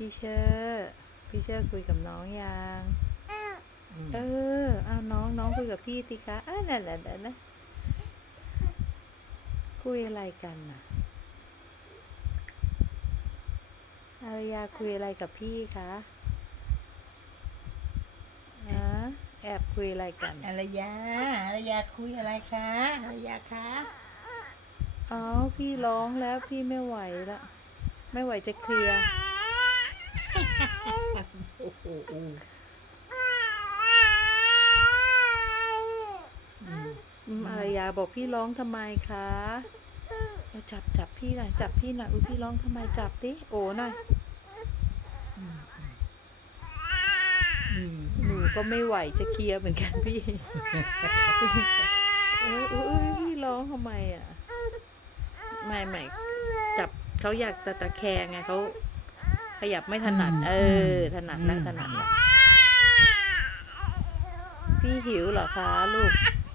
พี่เชอร์พี่เชอร์คุยกับน้องยังอืมเออเอาน้องน้องคุยกับพี่สิคะอ่านั่นนั่นนั่นนะคุยอะไรกันน่ะอารยาคุยอะไรกับพี่คะอะแอบคุยอะไรกัน อารยา อารยาคุยอะไรคะ อารยาคะ อ๋อ พี่ร้องแล้วพี่ไม่ไหวละ ไม่ไหวจะเคลียร์โอ้โหอืมอืมอารยาบอกพี่ร้องทำไมคะเอาจับจับพี่หน่อยจับพี่หน่อยอุ้ยพี่ร้องทำไมจับสิโอ้หน่อยอืมอืมหนูก็ไม่ไหวจะเคลียร์เหมือนกันพี่ เอ้ยเอ้ยพี่ร้องทำไมอะ ไม่ไม่จับเขาอยากตะตะแคงไงเขา ขยับไม่ถนัด เออ ถนัดแล้วถนัดแล้วพี่หิวเหรอคะลูกอ